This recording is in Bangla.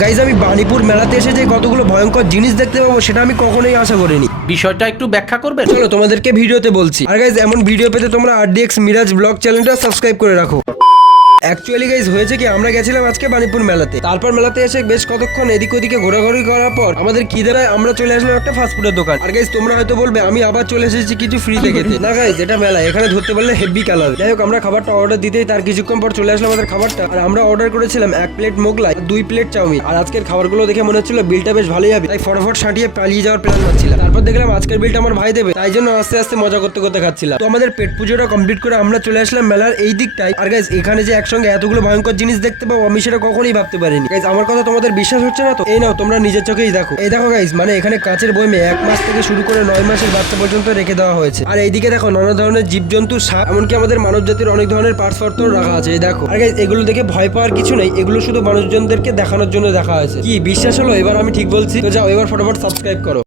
গাইজ আমি বাণীপুর মেলাতে এসে যে কতগুলো ভয়ঙ্কর জিনিস দেখতে পাবো সেটা আমি কখনোই আশা করিনি। বিষয়টা একটু ব্যাখ্যা করবে? চলো তোমাদেরকে ভিডিওতে বলছি। আর গাইজ এমন ভিডিও পেতে তোমরা RDX মিরাজ ব্লগ চ্যানেলটা সাবস্ক্রাইব করে রাখো। অ্যাকচুয়ালি গাইজ হয়েছে কি, আমরা গেছিলাম আজকে বাণীপুর মেলাতে। তারপর মেলাতে এসে বেশ কতক্ষণ এদিক ওদিকে ঘোরাঘুরি করার পর আমাদের খিদেরায় আমরা চলে আসলাম একটা ফাস্টফুডের দোকান। আর গাইজ তোমরা হয়তো বলবে আমি আবার চলে এসেছি কিছু ফ্রিতে খেতে। না গাইজ, এটা মেলা, এখানে ধরতে পারলে হেভি কালার। যাই হোক, আমরা খাবারটা অর্ডার দিতেই তার কিছুক্ষণ পর চলে আসলো আমাদের খাবারটা। আর আমরা অর্ডার করেছিলাম 1 প্লেট মোগলাই, 2 প্লেট চাউমিন। আর আজকের খাবারগুলো দেখে মনে হচ্ছিল বিলটা বেশ ভালোই হবে, তাই ফটাফট সাঁটিয়ে পালিয়ে যাওয়ার প্ল্যান করছিলাম। তারপর দেখলাম আজকের বিলটা আমার ভাই দেবে, তাই জন্য আস্তে আস্তে মজা করতে করতে খাচ্ছিলাম। তো আমাদের পেট পুজোটা কমপ্লিট করে আমরা চলে আসলাম মেলার এই দিকটায়। আর গাইজ এখানে যে একসঙ্গে এতগুলো ভয়ঙ্কর জিনিস দেখতে পাবো আমি সেটা কখনোই ভাবতে পারিনি। গাইজ আমার কথা তোমাদের বিশ্বাস হচ্ছে না তো? এই নাও, তোমরা নিজের চোখেই দেখো। এই দেখো গাইজ, মানে এখানে কাঁচের বয়মে 1 মাস থেকে শুরু করে 9 মাসের বাচ্চা পর্যন্ত রেখে দেওয়া হয়েছে। আর এইদিকে দেখো নানা ধরনের জীবজন্তু, সাপ, এমনকি আমাদের মানব জাতির অনেক ধরনের পার্টস পত্র রাখা আছে। এই দেখো। আর গাইজ এগুলো দেখে ভয় পাওয়ার কিছু নেই, এগুলো শুধু মানুষজনদেরকে দেখানোর জন্য দেখা হয়েছে। কি বিশ্বাস হলো এবার আমি ঠিক বলছি? তো যাও এবার ফটাফট সাবস্ক্রাইব করো।